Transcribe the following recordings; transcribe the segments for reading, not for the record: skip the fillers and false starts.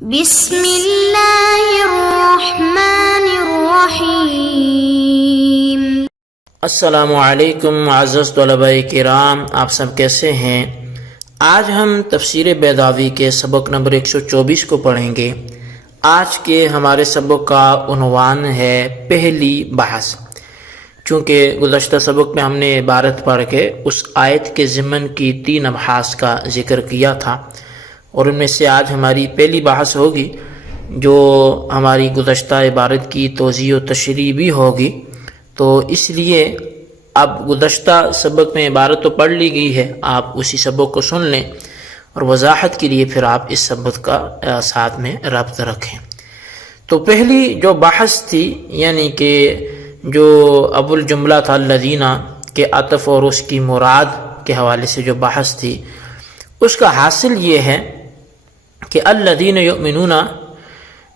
بسم اللہ الرحمن الرحیم۔ السلام علیکم معزز طلباء کرام، آپ سب کیسے ہیں؟ آج ہم تفسیر بیضاوی کے سبق نمبر 124 کو پڑھیں گے۔ آج کے ہمارے سبق کا عنوان ہے پہلی بحث۔ چونکہ گزشتہ سبق میں ہم نے عبارت پڑھ کے اس آیت کے ضمن کی 3 ابحاث کا ذکر کیا تھا، اور ان میں سے آج ہماری پہلی بحث ہوگی جو ہماری گزشتہ عبارت کی توضیح و تشریح بھی ہوگی۔ تو اس لیے اب گزشتہ سبق میں عبارت تو پڑھ لی گئی ہے، آپ اسی سبق کو سن لیں، اور وضاحت کے لیے پھر آپ اس سبق کا ساتھ میں ربط رکھیں۔ تو پہلی جو بحث تھی، یعنی کہ جو ابو الجملہ تھا الذین کے عطف اور اس کی مراد کے حوالے سے جو بحث تھی، اس کا حاصل یہ ہے کہ الذین یؤمنون،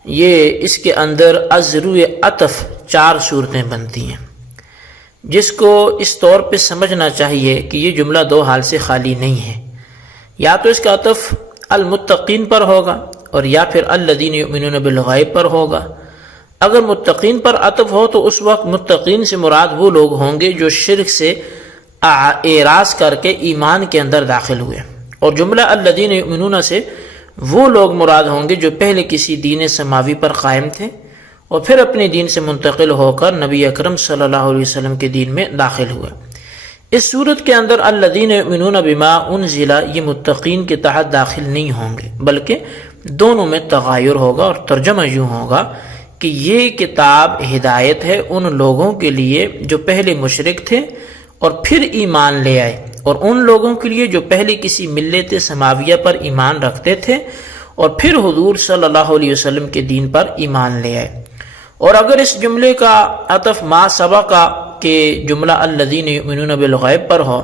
یہ اس کے اندر ازرو عطف 4 صورتیں بنتی ہیں، جس کو اس طور پہ سمجھنا چاہیے کہ یہ جملہ 2 حال سے خالی نہیں ہے۔ یا تو اس کا عطف المتقین پر ہوگا، اور یا پھر الذین یؤمنون بالغیب پر ہوگا۔ اگر متقین پر عطف ہو تو اس وقت متقین سے مراد وہ لوگ ہوں گے جو شرک سے اعراض کر کے ایمان کے اندر داخل ہوئے، اور جملہ الذین یؤمنون سے وہ لوگ مراد ہوں گے جو پہلے کسی دین سماوی پر قائم تھے اور پھر اپنے دین سے منتقل ہو کر نبی اکرم صلی اللہ علیہ وسلم کے دین میں داخل ہوئے۔ اس صورت کے اندر الذین یؤمنون بما انزل، یہ متقین کے تحت داخل نہیں ہوں گے، بلکہ دونوں میں تغایر ہوگا، اور ترجمہ یوں ہوگا کہ یہ کتاب ہدایت ہے ان لوگوں کے لیے جو پہلے مشرک تھے اور پھر ایمان لے آئے، اور ان لوگوں کے لیے جو پہلے کسی ملت سماویہ پر ایمان رکھتے تھے اور پھر حضور صلی اللہ علیہ وسلم کے دین پر ایمان لے آئے۔ اور اگر اس جملے کا عطف ما سبق کے جملہ الذین یؤمنون بالغیب پر ہو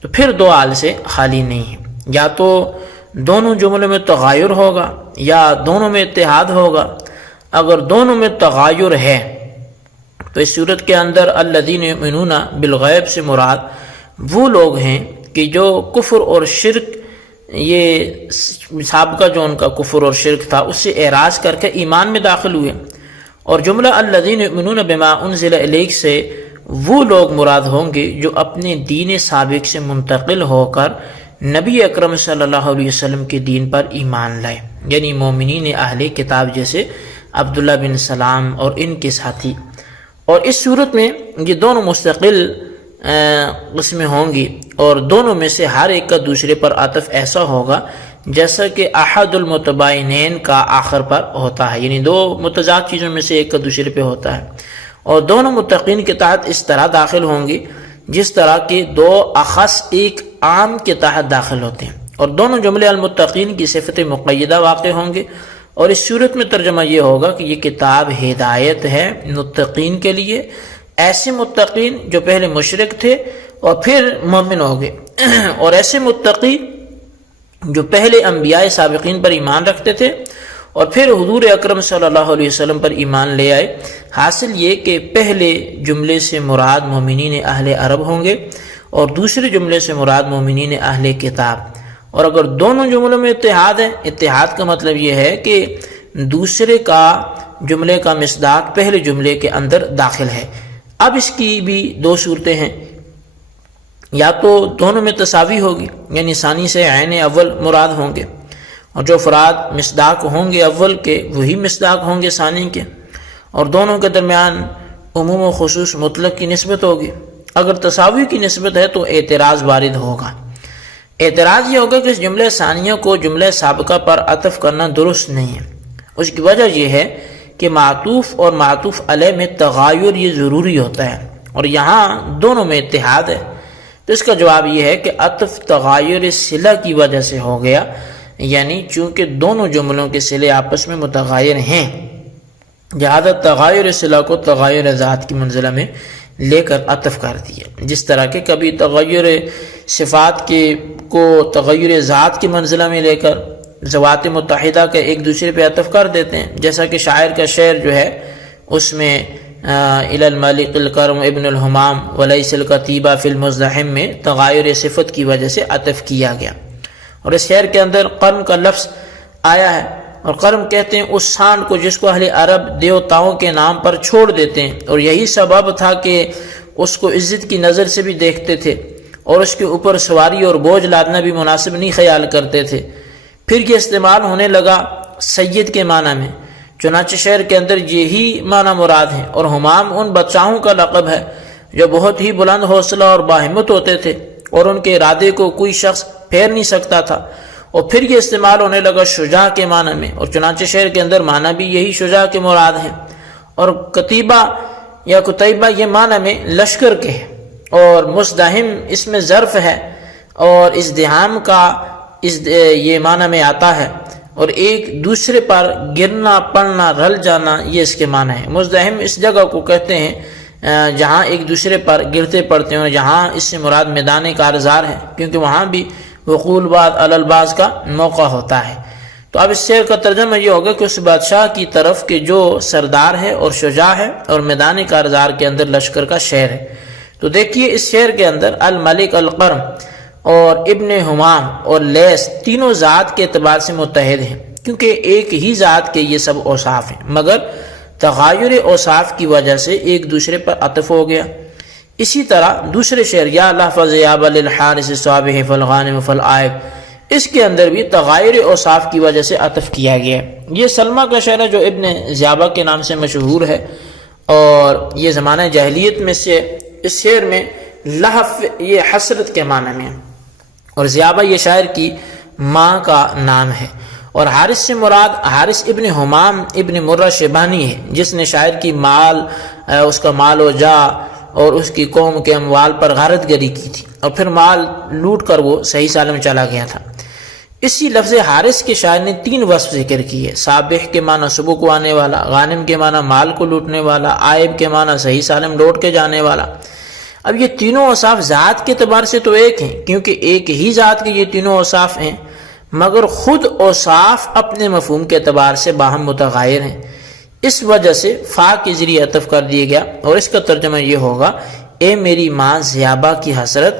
تو پھر 2 حال سے خالی نہیں ہے، یا تو دونوں جملوں میں تغایر ہوگا یا دونوں میں اتحاد ہوگا۔ اگر دونوں میں تغایر ہے تو اس صورت کے اندر الذین یؤمنون بالغیب سے مراد وہ لوگ ہیں کہ جو کفر اور شرک، یہ سابقہ جو ان کا کفر اور شرک تھا اس سے اعراض کر کے ایمان میں داخل ہوئے، اور جملہ الذین یؤمنون بما انزل الیک سے وہ لوگ مراد ہوں گے جو اپنے دین سابق سے منتقل ہو کر نبی اکرم صلی اللہ علیہ وسلم کے دین پر ایمان لائے، یعنی مومنین اہل کتاب جیسے عبداللہ بن سلام اور ان کے ساتھی۔ اور اس صورت میں یہ دونوں مستقل قسمیں ہوں گی، اور دونوں میں سے ہر ایک کا دوسرے پر عطف ایسا ہوگا جیسا کہ احد المتباینین کا آخر پر ہوتا ہے، یعنی 2 متضاد چیزوں میں سے ایک کا دوسرے پہ ہوتا ہے، اور دونوں متقین کے تحت اس طرح داخل ہوں گی جس طرح کہ 2 اخص ایک عام کے تحت داخل ہوتے ہیں، اور دونوں جملے المتقین کی صفت مقیدہ واقع ہوں گے۔ اور اس صورت میں ترجمہ یہ ہوگا کہ یہ کتاب ہدایت ہے متقین کے لیے، ایسے متقین جو پہلے مشرک تھے اور پھر مومن ہو گئے، اور ایسے متقی جو پہلے انبیاء سابقین پر ایمان رکھتے تھے اور پھر حضور اکرم صلی اللہ علیہ وسلم پر ایمان لے آئے۔ حاصل یہ کہ پہلے جملے سے مراد مومنین اہل عرب ہوں گے اور دوسرے جملے سے مراد مومنین اہل کتاب۔ اور اگر دونوں جملوں میں اتحاد ہے، اتحاد کا مطلب یہ ہے کہ دوسرے کا جملے کا مصداق پہلے جملے کے اندر داخل ہے۔ اب اس کی بھی 2 صورتیں ہیں، یا تو دونوں میں تساوی ہوگی، یعنی ثانی سے عین اول مراد ہوں گے، اور جو افراد مصداق ہوں گے اول کے وہی مصداق ہوں گے ثانی کے، اور دونوں کے درمیان عموم و خصوص مطلق کی نسبت ہوگی۔ اگر تساوی کی نسبت ہے تو اعتراض وارد ہوگا۔ اعتراض یہ ہوگا کہ اس جملہ ثانیہ کو جملہ سابقہ پر عطف کرنا درست نہیں ہے۔ اس کی وجہ یہ ہے کہ معطوف اور معطوف علیہ میں تغایر یہ ضروری ہوتا ہے، اور یہاں دونوں میں اتحاد ہے۔ تو اس کا جواب یہ ہے کہ عطف تغایر صلہ کی وجہ سے ہو گیا، یعنی چونکہ دونوں جملوں کے صلے آپس میں متغایر ہیں، لہذا تغایر صلہ کو تغایر ذات کی منزلہ میں لے کر عطف کر دیا، جس طرح کہ کبھی تغیر صفات کو تغیر ذات کی منزلہ میں لے کر ذوات متحدہ کا ایک دوسرے پہ عطف کر دیتے ہیں، جیسا کہ شاعر کا شعر جو ہے اس میں الی المالک الکرم ابن الحمام ولیس الکتیبہ فی المزدحم میں تغایر صفت کی وجہ سے عطف کیا گیا، اور اس شعر کے اندر قرن کا لفظ آیا ہے، اور قرم کہتے ہیں اس سانڈ کو جس کو اہل عرب دیوتاؤں کے نام پر چھوڑ دیتے ہیں، اور یہی سبب تھا کہ اس کو عزت کی نظر سے بھی دیکھتے تھے اور اس کے اوپر سواری اور بوجھ لادنا بھی مناسب نہیں خیال کرتے تھے۔ پھر یہ استعمال ہونے لگا سید کے معنی میں، چنانچہ شعر کے اندر یہی معنی مراد ہے، اور ہمام ان بادشاہوں کا لقب ہے جو بہت ہی بلند حوصلہ اور باہمت ہوتے تھے اور ان کے ارادے کو کوئی شخص پھیر نہیں سکتا تھا۔ اور پھر یہ استعمال ہونے لگا شجاع کے معنی میں، اور چنانچہ شعر کے اندر معنی بھی یہی شجاع کے مراد ہے۔ اور کتیبہ یا کتیبہ یہ معنی میں لشکر کے ہے، اور مزدحم اس میں ظرف ہے، اور ازدحام کا یہ معنی میں آتا ہے، اور ایک دوسرے پر گرنا پڑنا رل جانا یہ اس کے معنی ہے۔ مزدحم اس جگہ کو کہتے ہیں جہاں ایک دوسرے پر گرتے پڑتے ہیں، اور جہاں اس سے مراد میدان کارزار ہے، کیونکہ وہاں بھی وقوع البعض علی البعض کا موقع ہوتا ہے۔ تو اب اس شعر کا ترجمہ یہ ہوگا کہ اس بادشاہ کی طرف کے جو سردار ہے اور شجاع ہے اور میدان کارزار کے اندر لشکر کا شعر ہے۔ تو دیکھیے اس شعر کے اندر الملک، القرم اور ابن ہمام اور لیس تینوں ذات کے اعتبار سے متحد ہیں، کیونکہ ایک ہی ذات کے یہ سب اوصاف ہیں، مگر تغیر اوصاف کی وجہ سے ایک دوسرے پر عطف ہو گیا۔ اسی طرح دوسرے شعر یا لحفظ یاب للحارس صابح فالغانم فالعائب، اس کے اندر بھی تغیر اوصاف کی وجہ سے عطف کیا گیا ہے۔ یہ سلمہ کا شعر ہے جو ابن زیابہ کے نام سے مشہور ہے، اور یہ زمانہ جاہلیت میں سے اس شعر میں لحف یہ حسرت کے معنی میں، اور زیابہ یہ شاعر کی ماں کا نام ہے۔ اور حارث سے مراد حارث ابن ہمام ابن مرہ شیبانی ہے، جس نے شاعر کی اس کا مال و جا اور اس کی قوم کے اموال پر غارت گری کی تھی، اور پھر مال لوٹ کر وہ صحیح سالم چلا گیا تھا۔ اسی لفظ حارث کے شاعر نے 3 وصف ذکر کیے، صابح کے معنی صبح کو آنے والا، غانم کے معنی مال کو لوٹنے والا، عائب کے معنی صحیح سالم لوٹ کے جانے والا۔ اب یہ تینوں اوصاف ذات کے اعتبار سے تو ایک ہیں، کیونکہ ایک ہی ذات کے یہ تینوں اوصاف ہیں، مگر خود اوصاف اپنے مفہوم کے اعتبار سے باہم متغیر ہیں۔ اس وجہ سے فا کے ذریعے عطف کر دیا گیا، اور اس کا ترجمہ یہ ہوگا اے میری ماں زیابہ کی حسرت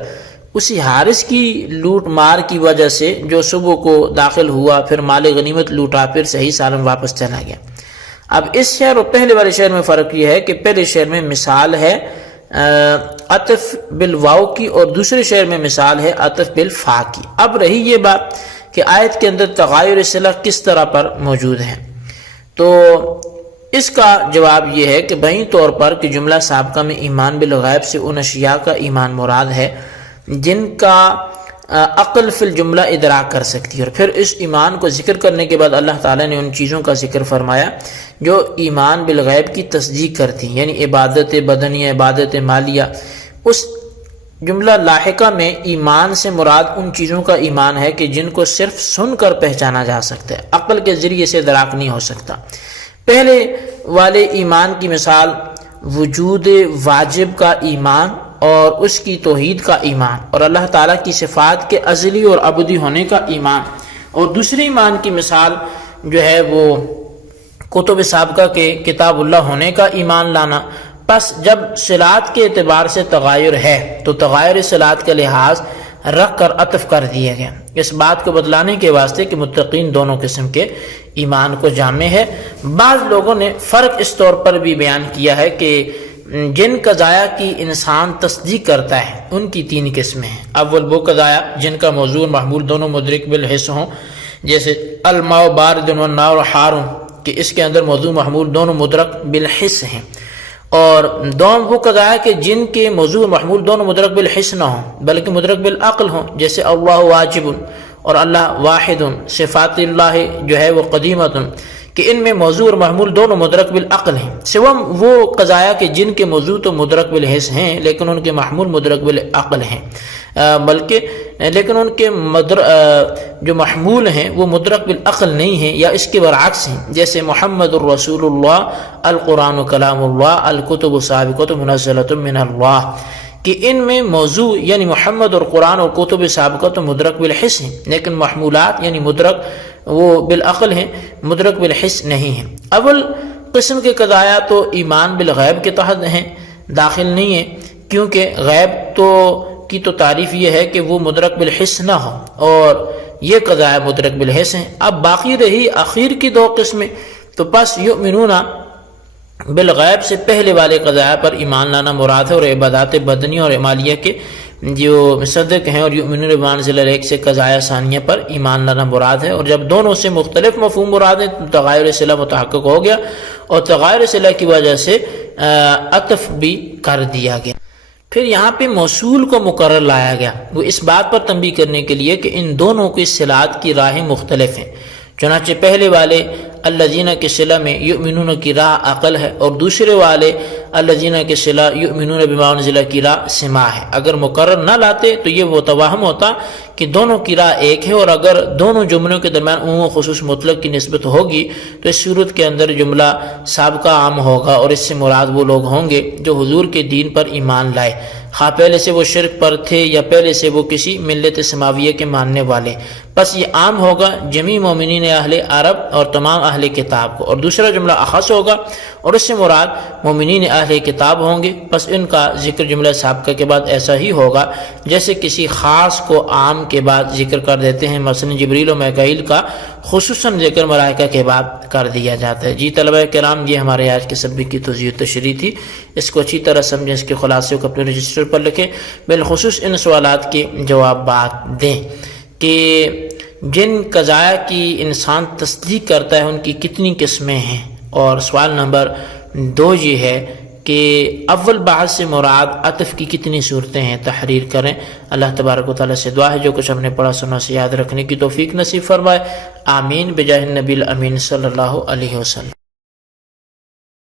اسی حارث کی لوٹ مار کی وجہ سے جو صبح کو داخل ہوا، پھر مال غنیمت لوٹا، پھر صحیح سالم واپس چلا گیا۔ اب اس شعر اور پہلے والے شعر میں فرق یہ ہے کہ پہلے شعر میں مثال ہے عطف بالواو کی، اور دوسرے شعر میں مثال ہے عطف بالفا کی۔ اب رہی یہ بات کہ آیت کے اندر تغایر صلہ کس طرح پر موجود ہے، تو اس کا جواب یہ ہے کہ بہین طور پر کہ جملہ سابقہ میں ایمان بالغیب سے ان اشیاء کا ایمان مراد ہے جن کا عقل فی الجملہ ادراک کر سکتی ہے، اور پھر اس ایمان کو ذکر کرنے کے بعد اللہ تعالیٰ نے ان چیزوں کا ذکر فرمایا جو ایمان بالغیب کی تصدیق کرتی ہیں، یعنی عبادت بدنیہ، عبادت مالیہ۔ اس جملہ لاحقہ میں ایمان سے مراد ان چیزوں کا ایمان ہے کہ جن کو صرف سن کر پہچانا جا سکتا ہے، عقل کے ذریعے سے ادراک نہیں ہو سکتا۔ پہلے والے ایمان کی مثال وجود واجب کا ایمان اور اس کی توحید کا ایمان، اور اللہ تعالیٰ کی صفات کے ازلی اور ابدی ہونے کا ایمان، اور دوسرے ایمان کی مثال جو ہے وہ کتب سابقہ کے کتاب اللہ ہونے کا ایمان لانا۔ پس جب صلات کے اعتبار سے تغایر ہے تو تغایر صلات کا لحاظ رکھ کر عطف کر دیا گیا، اس بات کو بتلانے کے واسطے کہ متقین دونوں قسم کے ایمان کو جامع ہے۔ بعض لوگوں نے فرق اس طور پر بھی بیان کیا ہے کہ جن قضایا کی انسان تصدیق کرتا ہے ان کی 3 قسمیں ہیں۔ اول وہ قضایا جن کا موضوع محمول دونوں مدرک بالحس ہوں، جیسے الماء بارد والنار حار، کہ اس کے اندر موضوع محمول دونوں مدرک بالحس ہیں۔ اور دوم وہ قضایا کہ جن کے موضوع محمول دونوں مدرک بالحس نہ ہوں بلکہ مدرک بالعقل ہوں، جیسے اللہ واجب اور اللہ واحد، صفات اللہ جو ہے وہ قدیمت، کہ ان میں موضوع اور محمول دونوں مدرک بالعقل ہیں۔ سوم وہ قضایا کہ جن کے موضوع تو مدرک بالحس ہیں لیکن ان کے محمول مدرک بالعقل ہیں، لیکن ان کے جو محمول ہیں وہ مدرک بالعقل نہیں ہیں یا اس کے برعکس ہیں، جیسے محمد الرسول اللہ، القرآن کلام اللہ، الکتب سابقۃ منزلۃ من اللہ، کہ ان میں موضوع یعنی محمد اور قرآن اور کتب سابقہ تو مدرک بالحس ہیں، لیکن محمولات یعنی مدرک وہ بالعقل ہیں، مدرک بالحس نہیں ہیں۔ اول قسم کے قضایا تو ایمان بالغیب کے تحت ہیں، داخل نہیں ہیں، کیونکہ غیب تو کی تو تعریف یہ ہے کہ وہ مدرک بالحس نہ ہو، اور یہ قضاء مدرک بالحس ہیں۔ اب باقی رہی آخر کی دو قسمیں، تو بس یؤمنون بالغیب سے پہلے والے قضاء پر ایمان لانا مراد ہے، اور عبادات بدنی اور عمالیہ کے جو مصدق ہیں، اور یؤمنون بمنزلۃ الایک سے قضاء ثانیہ پر ایمان لانا مراد ہے۔ اور جب دونوں سے مختلف مفہوم مراد ہیں تو تغیر صلہ متحقق ہو گیا، اور تغیر صلہ کی وجہ سے عطف بھی کر دیا گیا۔ پھر یہاں پہ موصول کو مقرر لایا گیا، وہ اس بات پر تنبیہ کرنے کے لیے کہ ان دونوں کی صلات کی راہیں مختلف ہیں۔ چنانچہ پہلے والے الذین کے صلہ میں یؤمنون کی راہ عقل ہے، اور دوسرے والے الذین کے صلہ یؤمنون بما انزل کی راہ سماع ہے۔ اگر مقرر نہ لاتے تو یہ وہ توہم ہوتا کہ دونوں کی راہ ایک ہے، اور اگر دونوں جملوں کے درمیان عموم و خصوص مطلق کی نسبت ہوگی تو اس صورت کے اندر جملہ سابقہ عام ہوگا، اور اس سے مراد وہ لوگ ہوں گے جو حضور کے دین پر ایمان لائے، خواہ پہلے سے وہ شرک پر تھے یا پہلے سے وہ کسی ملت سماویہ کے ماننے والے۔ بس یہ عام ہوگا جمیع مومنین اہل عرب اور تمام اہل کتاب کو، اور دوسرا جملہ اخص ہوگا، اور اس سے مراد مومنین اہل کتاب ہوں گے۔ بس ان کا ذکر جملہ سابقہ کے بعد ایسا ہی ہوگا جیسے کسی خاص کو عام کے بعد ذکر کر دیتے ہیں، مثلا جبریل و میکائیل کا خصوصاً ذکر ملائکہ کے بعد کر دیا جاتا ہے۔ جی طلبہ کرام، یہ ہمارے آج کے سبق کی توضیح و تشریح تھی، اس کو اچھی طرح سمجھیں، اس کے خلاصے کو اپنے رجسٹر پر لکھیں، بالخصوص ان سوالات کے جوابات دیں کہ جن قضاء کی انسان تصدیق کرتا ہے ان کی کتنی قسمیں ہیں۔ اور سوال نمبر 2 یہ ہے کہ اول بحث سے مراد عطف کی کتنی صورتیں ہیں، تحریر کریں۔ اللہ تبارک و تعالیٰ سے دعا ہے جو کچھ ہم نے پڑھا سنا سے یاد رکھنے کی توفیق نصیب فرمائے، آمین بجاہ النبی الامین صلی اللہ علیہ وسلم۔